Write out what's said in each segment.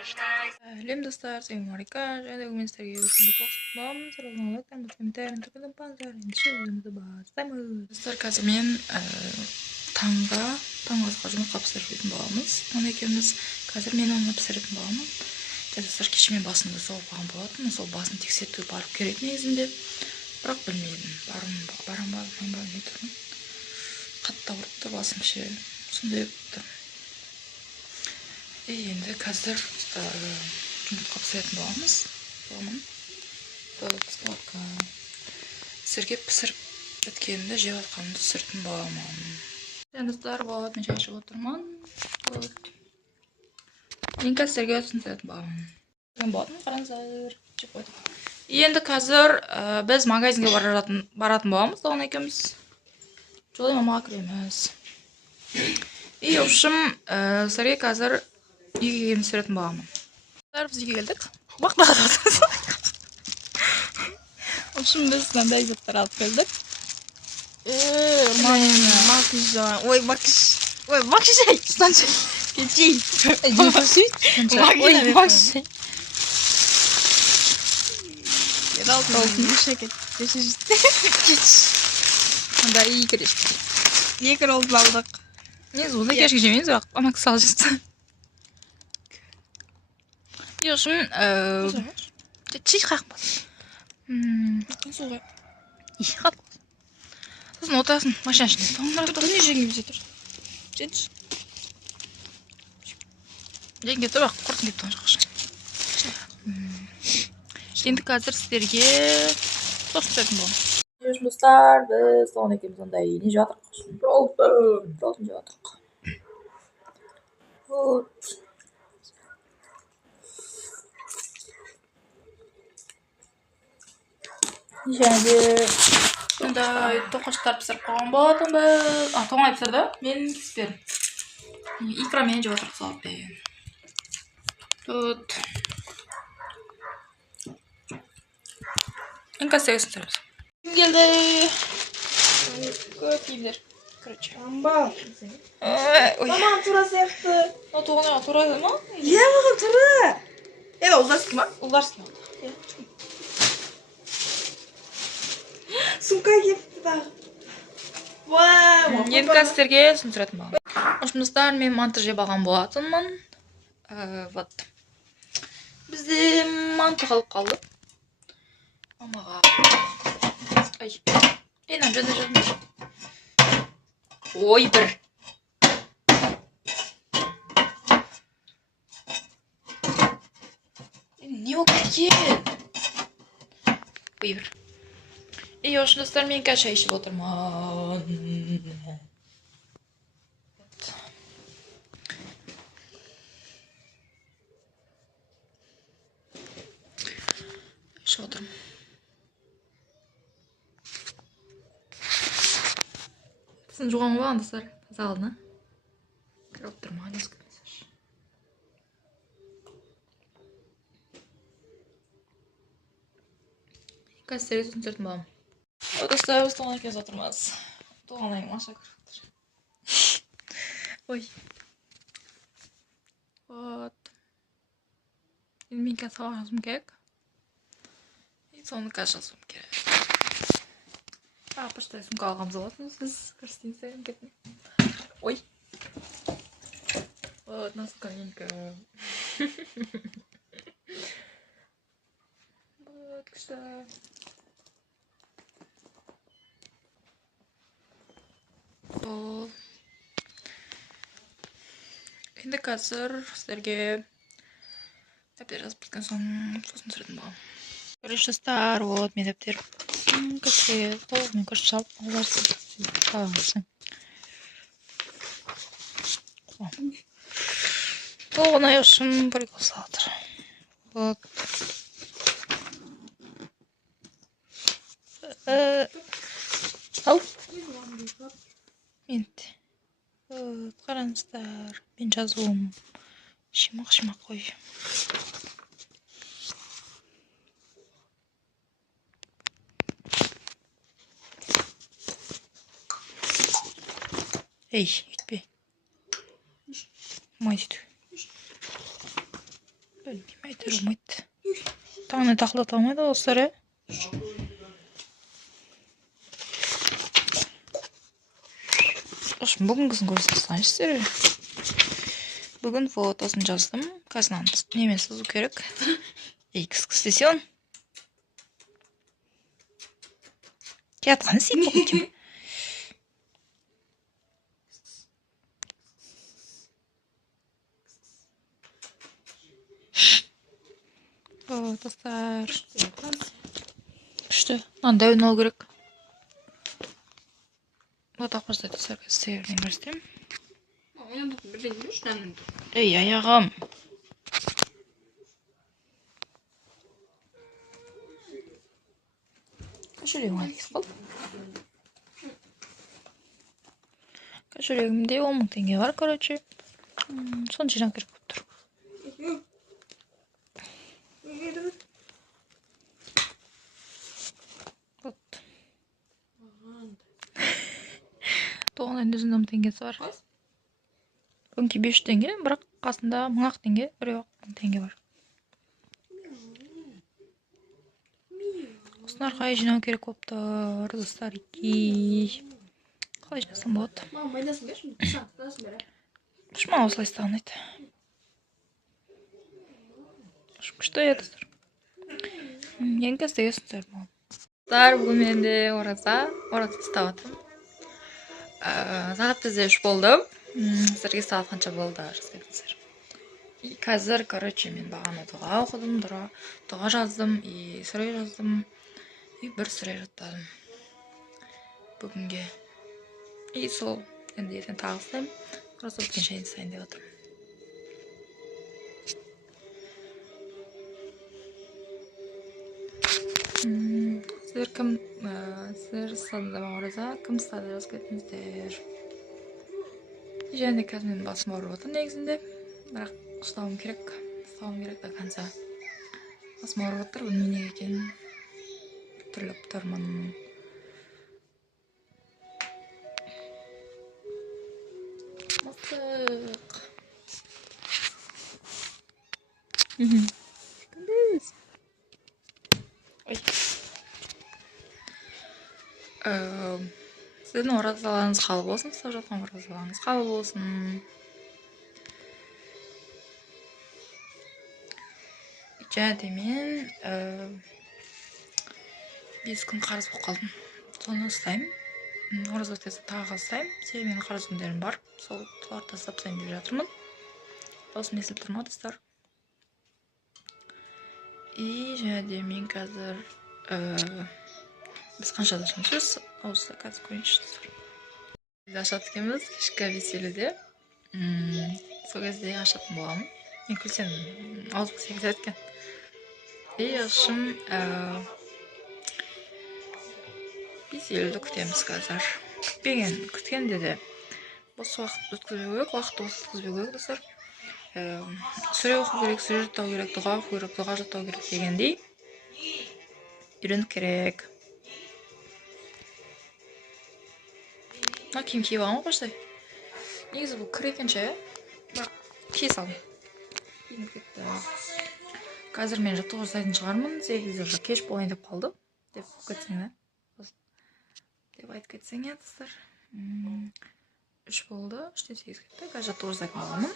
Сәлем достар, және бүгін сіздерге өтімді боламын. Сұралғанлықтан комментарийін түркілдің панзар. Ендеше өзімізді бастаймыз. Достар, қазір мен таңғы асқа жұмыртқа пісіріп жүретін боламыз. Оны екеуміз қазір мен оны пісіретін боламын. Достар, кеше мен басымды соғып алған болатын. Сол басын тексертуге барып керек негізінде. Бірақ білмедім. Бармай тұрмын. Қатты ауырып тұр басым ше. Сондай болып тұр. Енді қазір жұмыртқа пісіретін боламыз. Сіздерге пісіріп біткенімді жеп жатқанымды түсіретін боламын. Достар, мен шай ішіп отырмын. Мен қазір сіздерге түсіндіретін боламын. Қараңыздар, жеп қойдық. Енді қазір біз магазинге баратын боламыз. Оған екеуміз жолай мамаға кіреміз. И, в общем, сіздерге қазір үйге келіп түсіретін боламын. Біз үйге келдік. Бақтаға жатырмыз. В общем, біз мынандай заттар алып келдік. Ой, макиш ай, станчы. Кетей. Ой, макиш ай. Ерал толсын. Шекет. Онда үй кереш. Екі ролды алдық. Негізі, онда кешке жемейміз, бірақ ана кісі алып жатты. И, в общем, чей қақпыз. Суға. Қат. Сосын отасын, машина ішінде. Не жеңге бізе тұр. Жетші. Жеңге тұр, бірақ құртын деп тұр жақшы. Енді қазір сіздерге тост пісіретін боламын. Жұмыстар, біз соған екеуміз ондай не жатырық. Жолтын жатырық. Вот. Және ондай тоқаштар пісіріп қойған болатын біз. Тоңай пісірді, мен кеспедім. Икрамен жеп отырық салатпен. Тут. Енді сіздерге түсіндіреміз. Кім келді? Көп киімдер. Короче. Амба. Мамам тура сияқты. Тоғынаға тура ма? Е, маған тура. Ұлдарсың ма? Ұлдарсың ма? Сумка кепті дағы. Енді қазірге түсіндіретін болам. Жұмыстар мен манты жеп алған болатынмын. Вот. Бізде манты қалып қалды. Мамаға. Ай. Нам жады. Ой, бір. Не болып кеткен? Ой, бір. И, общем, достар, мен қазір шай ішіп отырмын. Ішіп отырмын. Сін жуған болған, достар. Таза қалдың, кіріп тұрмаған, ескіп. Қазір сіздерге түсіндіретін боламын. Достар, біз тоған екеуміз отырмыз. Тоғанайым аша көріп тұр. Ой. Вот. Енді мен қазір сабақ жазуым керек. И соны қазір жазуым керек. Почтай сумка алғамыз болатынбыз біз. Көрсетейін кетіне. Ой. Вот, насколько. Вот, күшті. Енді қазір сіздерге дәптер жазып біткен соң сосын түсіретін боламын. Короче, достар, вот мен дәптер көшке толығымен көшіп салып аларсың. Толығынай үшін прикол салатыр. Вот. Ау? Енді. Қараңыздар, мен жазуым шимақ қой. Ей, етпе. Май дейді. Bilmiyorum, aytırılmaydı. Tağını taklatamайды dostlar, Şimdi bugünküsünü ko'rsatsanchi sizlar. Bugün fotosunu жаздым. Казынан неме сызу керек. X десең. Кетқаны сен покем. Достар. Күшті. Мынаны дәуін алу керек. Вот так просто достар, северный көрсетемін. Ей, аяғым. Кошелегім қайда кетіп қалды? Кошелегімде 10 000 теңге бар, короче. Соны жинау керек болып тұр. Вот. 900 000 теңгесі бар. Бүгінгі 500 теңге, бірақ қасында 1000 теңге, біреу 1000 теңге бар. Осылар қалай жинау керек болып тұр, достар. Қалай жинасам болады? Мама, майдасын берші, сақтасын бәрі. Шыма осылай істеген еді. Күшті еді, достар. Ең кездегі сіздер болған. Достар, бүгін менде ораза ұстап атым. Сағат бізде 3 болды. Сіздерге сағат қанша болды жазбайсыздар. Қазір, короче, мен бағана дұға оқыдым, дұға жаздым, сүре жаздым, бір сүре жаттадым бүгінге. Сол, енді ертең тағы ұстаймын. Ораза өткен шайын сайын деп отырмын. Сіздер ұстадыңыздар ма ораза? Кім ұстады жазып кетіңіздер. Және қазір менің басым ауырып отыр негізінде. Бірақ ұстауым керек до конца. Басым ауырып отыр, білмей неге екенін. Түрліп тұрмын. Мастық. Сіздің оразаларыңыз қабыл болсын, ұстап жатқан оразаларыңыз қабыл болсын. Және де мен 5 күн қарыз болып қалдым. Соны ұстаймын. Ораза өтсе тағы ұстаймын. Себебі менің қарыз күндерім бар. Соларды ұстап тастайын деп жатырмын. Досым естіліп тұр ма, достар? Және де мен қазір біз қанша досымыз? Осы қазір көрейінші, достар. Біз ашат екенбіз, кешкі веселуде. Сол кезде ашатын боламын. Мен күлсем, аузым сегіз өткен. Ашым веселуді күтеміз қазір. Күткенде де бос уақыт өткізбеу керек, уақыт өткізбеу керек, достар. Сүре оқу керек, сүре жаттау керек, дұға оқу керек, дұға жаттау керек дегендей үйрену керек. Киім киіп алам қаштай. Негізі бұл кір екенше, бірақ кие салдым. Қазір мен жаттығу жасайтын шығармын. 8-де кеш болайын деп қалды. Деп кетсең, деп айтып кетсең, достар. 3 болды, 3-тен 8 кетті. Қазір жаттығу жасайтын боламын.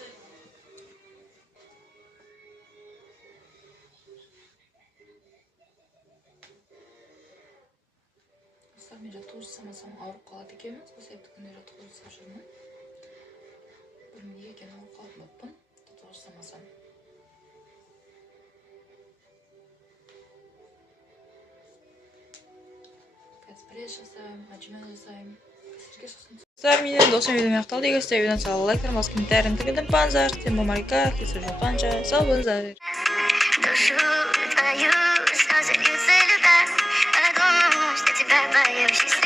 Мен жаттығу жасамасам ауырып қалады екенмін. Сол себепті күнде жаттығу жасап жүрмін. Білмей екен ауырып қалатын болыппын. Жаттығу жасамасам. Қазір пресс жасаймын, отжимай жасаймын. Сіздерге сосын. Достар, менің досым видео аяқталды. Егер сіздер видеоны салып лайктар, басқа комментарийін тігілдім панзар. Тем болмарика, кесіп жоққанша. Сау болыңыздар. Боюсь,